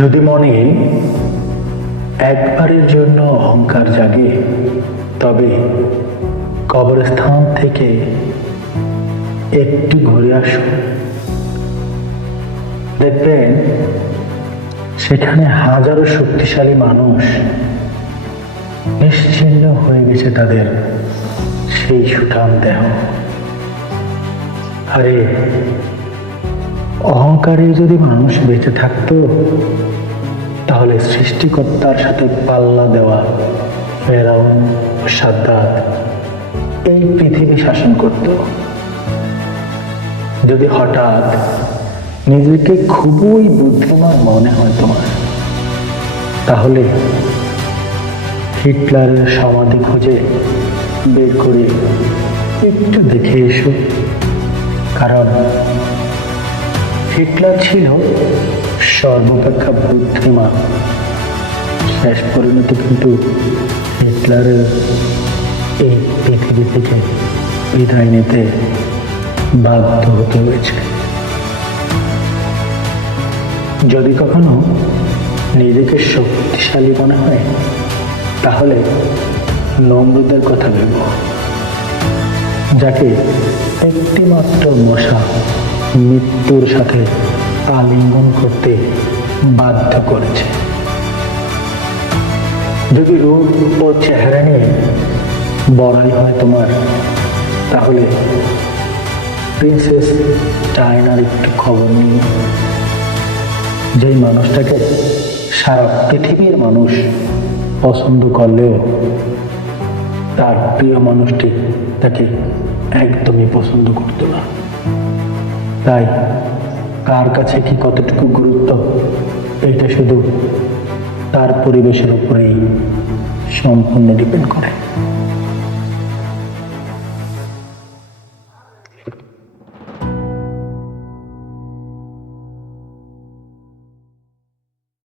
যদি মনে একবারের জন্য অহংকার জাগে, তবে কবরস্থান থেকে একটু ঘুরে আসুন। দেখবেন সেখানে হাজারো শক্তিশালী মানুষ নিশ্চিহ্ন হয়ে গেছে তাদের সেই সুঠাম দেহ। আরে অহংকারে যদি মানুষ বেঁচে থাকতো, তাহলে সৃষ্টিকর্তার সাথে পাল্লা দেওয়া ফেরাউন ও সাদ্দাত এই পৃথিবী শাসন করত। যদি হঠাৎ নিজেকে খুবই বুদ্ধিমান মনে হয় তোমার, তাহলে হিটলারের সমাধি খুঁজে বের করে একটু দেখে এসো। কারণ হিটলার ছিল সর্বাপেক্ষা বুদ্ধিমান। শেষ পরিণতি কিন্তু হিটলারের এই পৃথিবী থেকে বিদায় নিতে বাধ্য হতে হয়েছে। যদি কখনো নিজেকে শক্তিশালী মনে হয়, তাহলে নমরুদের কথা ভেব, যাকে একটিমাত্র মশা মৃত্যুর সাথে আলিঙ্গন করতে বাধ্য করেছে। যদি রূপ ও চেহারা নিয়ে বড়াই হয় তোমার, তাহলে প্রিন্সেস ডায়নার একটু খবর নিয়ে, যেই মানুষটাকে সারা পৃথিবীর মানুষ পছন্দ করলেও তার প্রিয় মানুষটি তাকে একদমই পছন্দ করত না। তাই কার কাছে কি কতটুকু গুরুত্ব, এটা শুধু তার পরিবেশের উপরেই সম্পূর্ণ ডিপেন্ড করে।